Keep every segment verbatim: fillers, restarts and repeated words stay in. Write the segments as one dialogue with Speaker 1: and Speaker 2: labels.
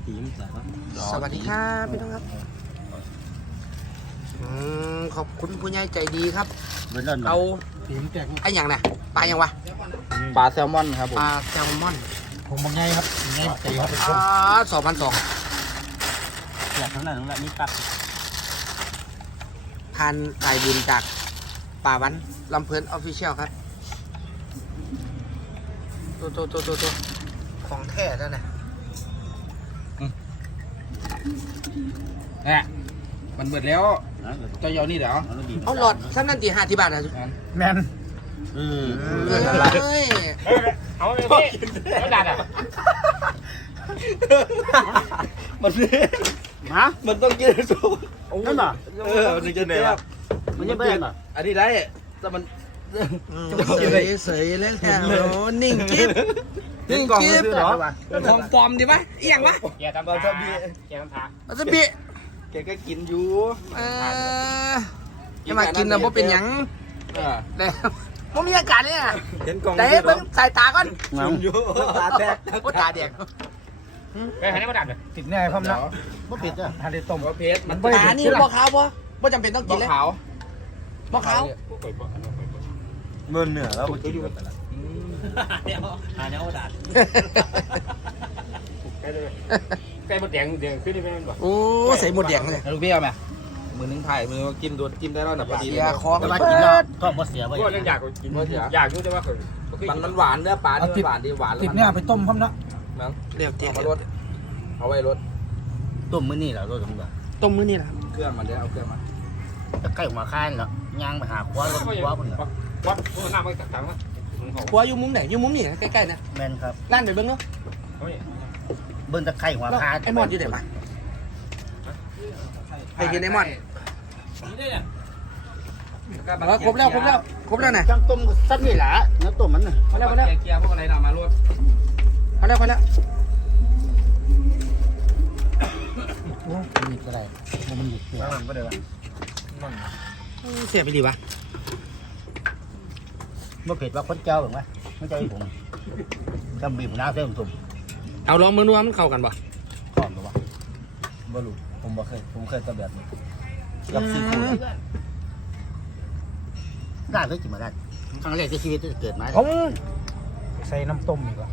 Speaker 1: ตีมใส่ครับ
Speaker 2: สวัสดีครับพี่น้องครับอืมขอบคุณผู้ใหญ่ใจดีครับเอาไอ้อย่างน่ะปลาอย่างวะ
Speaker 1: ปลาแซลมอนครับผม
Speaker 2: ปลาแซลมอน
Speaker 3: ผมบางไงครับบางไงใจครับ
Speaker 2: อ่าสองพันสอง
Speaker 1: อยากทั้งนั้นทั้งนั้นนี่ปัก
Speaker 2: ทานไก่บุญจากป่าวันลำเพลินออฟฟิเชียลครับตัวตัวตัวตัวตัวของแท้แล้วนะ
Speaker 3: เนี่ยมันเบิดแล้วเจ้าเยานี่เดี๋ยว
Speaker 2: เอาหลอดซ้ำนั่นตีห้าที่บ้านนะ
Speaker 3: แมน
Speaker 1: อืม
Speaker 2: เฮ้ย
Speaker 3: เอาเลยพี่ไม่ดัดอ่ะ
Speaker 1: มันฮะมันต้องกินสุก
Speaker 3: นั่นเหรอ
Speaker 1: เออมันจะไหนวะ
Speaker 3: มันจะเป็นเหรอ
Speaker 1: อันนี้ได้แต่มัน
Speaker 2: เสยเสยเล่นแถวนิ่งกิ๊บนิ่งกิ๊บของปลอมดีปะเอียงวะ
Speaker 3: แกทำ
Speaker 1: บา
Speaker 3: ทา
Speaker 1: ซาบิ
Speaker 3: แกทำทา
Speaker 2: มันจะบี
Speaker 1: แกก็กินอยู่
Speaker 2: เออจะมากินนะเพราะเป็นหยัง
Speaker 1: เออ
Speaker 2: แต่ผมมีอากาศเนี่ย
Speaker 1: เห็นกล่อง
Speaker 2: แต่เพิ่งใส่ตาก่อน
Speaker 1: งามอยู่ตาแตก
Speaker 2: โอ้ตาแดง
Speaker 3: ไปหาได้มาดัดเลยติดแน่พ่อมนะไม่ปิดอ่ะทานได้ต้ม
Speaker 1: ว่าเพชรมัน
Speaker 2: ตานี่บ่ขาวบ่บ่จำเป็นต้องกินเลย
Speaker 1: ขาว
Speaker 2: บ่ขาว
Speaker 1: เงินเหนือแล้วกินอยู่
Speaker 3: หาเนื้อดัดใกล้เลยใกล้หมดแดงแดงขึ้นได้ไหมบ่
Speaker 2: โอ้ใส่หมดแดงเลย
Speaker 1: ลูกเบี้ยไหมมือนึงถ่ายมือกินโดนกินได้แล้วนะพอดี
Speaker 2: เสียคอ
Speaker 3: แต่
Speaker 2: ไป
Speaker 3: ว่า
Speaker 2: เปิ
Speaker 3: กินแล้ว
Speaker 2: ด
Speaker 3: ท้องบ่เสียไป
Speaker 4: ก็ยังอยากกินอยากรู้แต่ว่าเขา
Speaker 1: มันมันหวานเนื้อปลาที่มันหวานดีหวาน
Speaker 3: ติดเนี่ยไปต้มพ่อมนะ
Speaker 1: มั้ง
Speaker 2: เรียกเตี้ย
Speaker 1: เอามารถเอาไว้รถ
Speaker 3: ต้มมื้อนี้แหละรสสมบัติ
Speaker 2: ต้มมื้อนี่แหละ
Speaker 1: เครื่องมันได้เอาเครื่องมา
Speaker 3: จะใกล้หัวข้านแล้วย่างไปหาคว้ารถคว้าคน
Speaker 4: วัดวัดพวกหน้าไปตักตังค์
Speaker 2: ครัวอยู่มุมไหนอยู่มุมนี่ใกล้ๆนะ
Speaker 3: แมนครับ
Speaker 2: ร้านไปเบิ่งเนาะ
Speaker 3: เบิ้งตะไคร้หัวคา
Speaker 2: ไอ้มอดอยู่ไหนมาไปกินไอ้มอดแล้วครบแล้วครบแล้วครบแล้วนะ
Speaker 3: จังต้มสั้นนี่แหละเนื้อต้มมันน่ะ
Speaker 2: พอแล้วพอแล้ว
Speaker 1: เกียร์พวกอะไรน่ะมารถ
Speaker 2: พอแล้วพอแล้ว
Speaker 3: มีอะไรมันหยุดเสีย
Speaker 1: มันก็ได้ละ
Speaker 2: เสียไปดีวะ
Speaker 3: เมื่อเผ็ดว่าคนเจ้าแบบไหมไม่ใช่ผมจำบีบน้ำเส้นตุ่ม
Speaker 2: เอาลองมือดูว่ามันเข้ากันป่ะ
Speaker 3: หอมหรือเปล่า
Speaker 1: บ่รู้ผมบ่เคยผมเคยแต่แบบนี้กับซีฟู้ด
Speaker 3: ได้เคยกินมาได้ครั้งแรกในชีวิตที่เกิดมา
Speaker 2: ผม
Speaker 3: ใส่น้ำต้มอีกว่า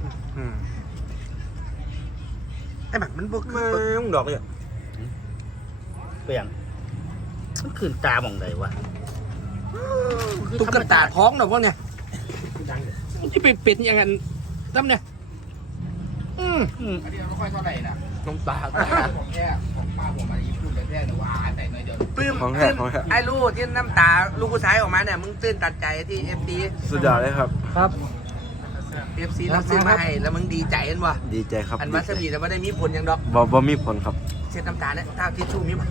Speaker 2: ไอ้แบบมันบุก
Speaker 1: มึงดอกเลย
Speaker 3: เปลี่ยนมันคืนตามองใดวะ
Speaker 2: ตุ๊กตาท้องเนาะพวกเนี่ยมันจะไปเป็นอย่างนั้นตั้มเนี่ยอืม
Speaker 1: อันนี้ไม่ค่อยเท่าไหร่นะน้ำตาของแค่ของป้าผมมาญี่ปุ่นเลยแค่หรือว่าใส่หน่อยเดียว
Speaker 2: ปลื้มของแท้ของแท้ไอ้ลูกที่น้ำตาลูกผู้ชายออกมาเนี่ยมึงตื่นตัดใจที่เอฟซี
Speaker 1: สุดยอดเลยครับ
Speaker 3: ครับ
Speaker 2: เอฟซีเราซื้อมาให้แล้วมึงดีใจเห็นป่ะ
Speaker 1: ดีใจครับ
Speaker 2: อันวาซาบิแต่ว่าได้มีผลอย่างดอก
Speaker 1: บ่บ่มีผลครับ
Speaker 2: เช็ดน้ำตาเนี่ยเท้าทิชชู่มีมั้ย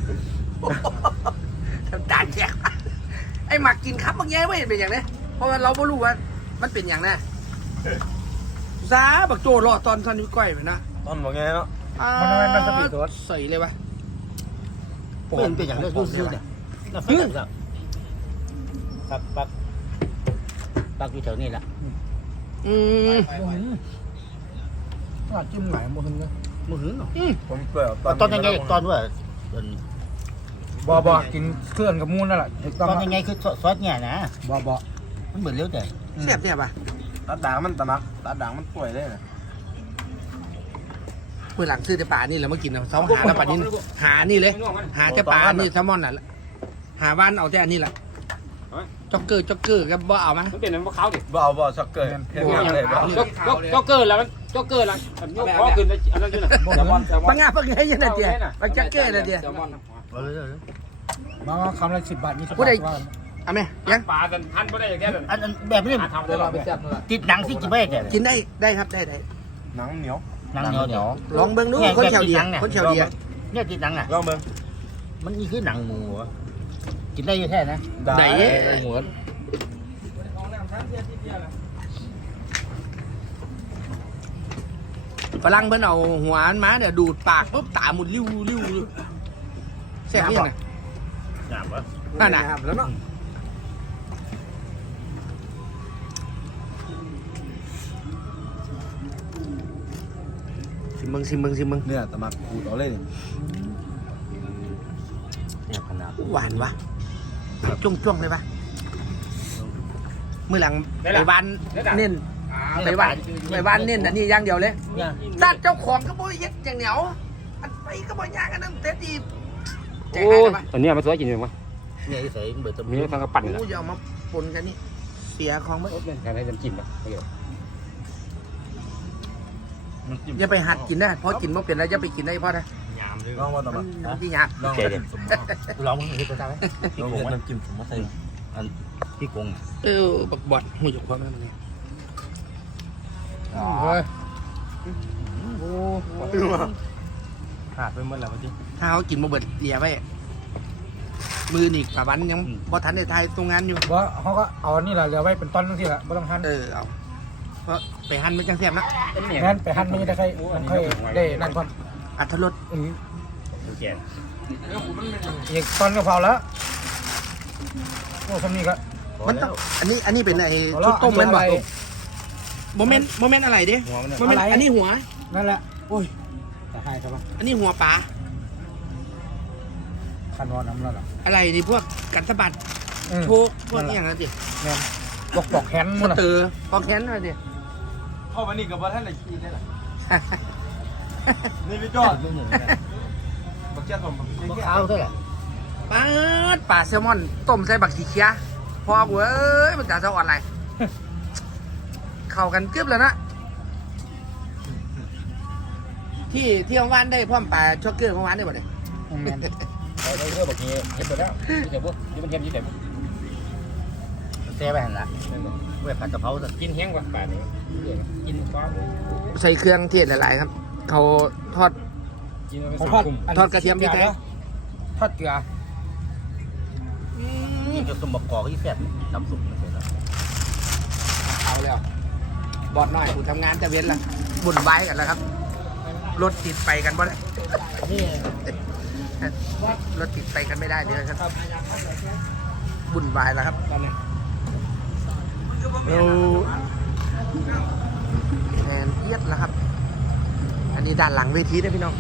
Speaker 2: น้ำตาแยกไอ้หมักกินครับบางแย่ไม่เห็นเป็นอย่างนี้เพราะว่าเราไม่รู้ว่ามันเป็นอย่างนี้ซาบักโจรอตอนตอนนี้ก้อยมันนะ
Speaker 1: ต้นบอกไงเนาะ
Speaker 2: มันทำไมมันสปีดรถใส่เลยวะ
Speaker 3: เป็นเป็นอย่างนี้ดูซื้อเนี่ยน่าฟังครับปักปักปักอยู่แถวนี้แหละ
Speaker 2: อืม
Speaker 3: ถ้าจิ้มไหลมือหืนเลยมือหืนเหรอ
Speaker 1: ผมเปล่า
Speaker 3: ตอนยังไงตอนว่า
Speaker 5: บอบอกินเครื่องกับมูนนั่นแหละถูกต้อง
Speaker 3: ตอนยังไงคือซอสเนี่ยนะ
Speaker 5: บอบอ
Speaker 3: มันเหมือนเลี้ยวแต่
Speaker 2: เสียบเสียบอ่ะ
Speaker 1: ตาด่างมันตะมักตาด่างมันป่วยได้นะ
Speaker 2: เมื่อหลังซื้อแต่ปลานี่แล้วมากินเอาเสาหาแล้วปลานี้หานี่เลย หาแต่ปลานี่แซลมอนน่ะหาว่านเอาแต่อันนี้แหละจ็อกเกอร์จ็อกเกอร์ก็บ่เอามั้ง
Speaker 4: มันเป็นมันเขาดิ
Speaker 1: บ่เอาบ่สักเกิดเห็นยังเลยบ่
Speaker 4: จ็อกเกอร์แล้วมันจ็อกเกอร์แล้วยกคอขึ้นอันนั้นอยู่น่ะ
Speaker 1: แซลมอนแซลมอ
Speaker 2: ปั
Speaker 1: น
Speaker 2: งงาปังไงยังไงเดียวปังจ็อกเกอร์นะเดียว
Speaker 1: แซลมอน
Speaker 5: มาคำละสิบบาทยี่สิบบาทว่า
Speaker 2: เอาไหมยัง
Speaker 4: ปลาสันทันไม่ได้อย่างแค่นั้น
Speaker 3: อันอันแบบนี้
Speaker 4: ทำได้หรอ
Speaker 3: ติดหนังที่กินไม่ได้แต่
Speaker 2: กินได้ได้ครับได้ได้
Speaker 1: หนังเหนียว
Speaker 3: หนังเหนียวเหนียว
Speaker 2: ลองเบิ่งดูคนแถวเดียวคนแถวเดียว
Speaker 3: เนี่ยติดหนังอ่ะ
Speaker 1: ลองเบิ่ง
Speaker 3: มันนี่คือหนังหมูกินได้แค่นะ
Speaker 1: ได้หมู
Speaker 2: ฝรั่งเพิ่นเอาหัวม้าเนี่ยดูดปากปุ๊บตาหมุนริ้วริ้วแซ่บยังไง
Speaker 3: หนามวะ
Speaker 2: นั่นน่ะ
Speaker 1: แล้วเนาะ
Speaker 2: ชิมมึงซิมมึงซิมมึง
Speaker 5: เนี่ยตะมักขูดเอาเลย
Speaker 3: เนี่ยขนาด
Speaker 2: หวานวะจ้วงจ้วงๆเลยปะมือหลังไปบ้านเน้นไปบ้านไปบ้านเน้นอันนี้อย่างเดียวเลย
Speaker 3: เนี่ย
Speaker 2: ด้านเจ้าของก็บ่เฮ็ดอย่างเหนียวอันไปก็บ่ยากอันนั้นเต็ดดีแจก
Speaker 4: โอ้
Speaker 2: ให้
Speaker 4: ย
Speaker 2: ได้ปะ
Speaker 4: อันนี้มันสวยจริงๆมั้ย
Speaker 3: เนี่ยใส่เบิดตะ
Speaker 4: มี
Speaker 3: มี
Speaker 4: ทางกระปั่น
Speaker 2: โอ้
Speaker 4: นะ
Speaker 2: ยอย่าเอามาปนกันนี่เสียของเบิด
Speaker 4: การให้น้ำจิ้มนะไม่เกี่ยว
Speaker 2: อย่าไปหัดกินนะเพราะกินบ่เป็นแล้วอย่าไปกินได้เพราะนะ
Speaker 5: ลองว่าตะ
Speaker 2: มั
Speaker 5: มั
Speaker 2: น
Speaker 5: ก
Speaker 2: ที่ยาก
Speaker 5: ลองว่าสมมติ
Speaker 3: ลองมึงเฮ็ดตัวจ้าไหม
Speaker 5: ลองว่าน้ำจิ้มสมมติใส่
Speaker 3: อันพี่กง
Speaker 2: เออบักบอดหูอยู่ความแม่มันไง
Speaker 5: เฮ้ย
Speaker 3: ขาดไปหมดแล้วเมื่อกี้
Speaker 2: ถ้าเขากินบ่เบิดเดียไว้มือนี่กับวันยังบ่ทันได้ทายตรงงานอยู่
Speaker 5: ว่าเขาก็เอานี่แหละเหลือไว้เป็นต้นทั้งที่ละไม่ต้องหั่น
Speaker 2: เออเอาเพราะไปหั่นมันจังแซ่บนะ
Speaker 5: งั้นไปหั่นมันจะได้ใครมันค่อยได้นั่นความ
Speaker 2: อัตรส
Speaker 5: อืม
Speaker 4: ดูแกน
Speaker 5: อีกต้นก็พอแล้วโอ้สำนีก็
Speaker 2: มันต้องอันนี้อันนี้เป็นไอ้
Speaker 5: เอาละ
Speaker 2: ชุดต้มแมันบ่
Speaker 5: อันนี้อะไร
Speaker 2: โมเมนต์โมเมนต์อะไรดิ
Speaker 3: หัวมันเนี่ย
Speaker 2: โมเมนต์
Speaker 5: อะไร
Speaker 2: อันนี้หัว
Speaker 5: นั่นแหละโอ้ยจะให้ใช่ปะ
Speaker 2: อันนี้หัวปลา
Speaker 5: คันวอนน้ำแล้วล่ะ
Speaker 2: อะไรนี่พวกกันสะบัด
Speaker 5: อืม
Speaker 2: โชกพวกอหย่างนั้นสิ
Speaker 5: เนี่ยปอกปอกแขน
Speaker 2: ส
Speaker 5: มันน่ะ
Speaker 2: เตอร์พอแค้นอะไรดิ
Speaker 5: เข้ามานี่กับว่าท่านไหนกินได้หรอนี่พี่จอดบักเจ้าผม
Speaker 3: บ่ขาวเท่าไหร่
Speaker 2: ปลาดปลาแซลมอนต้มใส่บักสีเขียพอกูเอ้ยมันจะสะอ่อนอะไร เข้ากันเกือบแล้วนะที่ที่ของหวานได้พร้อมปลาช็อกเกอร์ของหวานได้บ่เนี่ย
Speaker 4: เราได้เรื่องแบบนี้เห็นไปแล้วยี่สิบปุ๊บยี่สิบเทียมยี่สิบปุ๊บ
Speaker 3: เสียไปหันละเว้ยผัดกะเพราสิ
Speaker 4: กินแห้งกว่าป่านนี้กินฟ้า
Speaker 2: ใส่เครื่องเทศหลายๆครับ เขาทอด
Speaker 4: กินไป
Speaker 5: ผม
Speaker 4: สา
Speaker 5: ทอด
Speaker 4: มกลุ่ม
Speaker 2: ทอดกระเทียมพริกไทย
Speaker 5: ทอดเกลือ
Speaker 3: นี่จะสมบักกอกที่แซ่บน้ำสุกเสร็จแล้ว
Speaker 2: เอาแล้วบอดหน่อยกูทำงานจะเว้นละบุ่นไว้กันแล้วครับรถติดไปกันบ่ได้
Speaker 3: นี่
Speaker 2: รถติดไปกันไม่ได้เลยครับ บุ่นวายแล้วครับตอนนี้เราแทนเอียดแล้วครับ อันนี้ด้านหลังเวทีนะพี่น้อง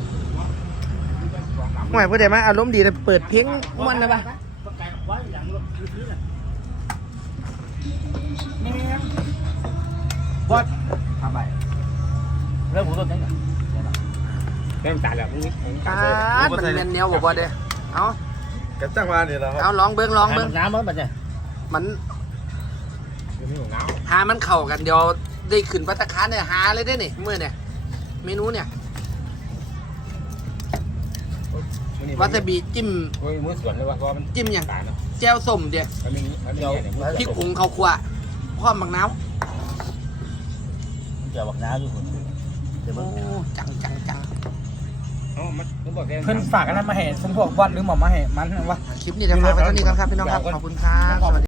Speaker 2: หน่อยเพื่อเดี๋ยวมาอารมณ์ดีเลยเปิดเพลงมันนะปะ
Speaker 5: วัด
Speaker 3: ทำไปเริ่มหูต้นยังไง
Speaker 4: เริ่มตายแล้วพรุ่งนี้
Speaker 2: อ่ามันเนียนเนียวบ่บ่เด้อเอา
Speaker 5: กระจังมาเนี่ยนะครับ
Speaker 2: เอาลองเบิ้งลองเบิ้ง
Speaker 3: น้ำมันเป็นไง
Speaker 2: มัน
Speaker 4: มีหนาว
Speaker 2: หามันเข่ากันเดี๋ยวได้ขึ้นพัตตาคารเนี่ยหาเลยได้นี่มื่อเนี่ยเมนูเนี่ยวาซาบิจิ้ม
Speaker 4: โอ้ยมือสวนเลยว่ะเพราะมัน
Speaker 2: จิ้มอย่าง
Speaker 4: ตายเนาะ
Speaker 2: แจ่วส้มเดียว
Speaker 4: มันมีมันมีเนี่ยมือ
Speaker 2: พริกผงข้าวคั่วพร้อมบักน้
Speaker 3: เกี่ยวกับน้ำอยู่คนเดี๋ยว
Speaker 2: ำ
Speaker 3: มึ
Speaker 2: โอ้
Speaker 3: ง
Speaker 2: จังจังจัง
Speaker 4: อ๋อมันมันบอกแก
Speaker 5: เพิ่นฝากกันนั้นมาให้สมพวกวัดหรือหมอมาให้มันว่า
Speaker 2: คลิปนี้จะฝากไว้เท่านี้ก่อนครับพี่น้องครับขอบคุณครับสวัสดี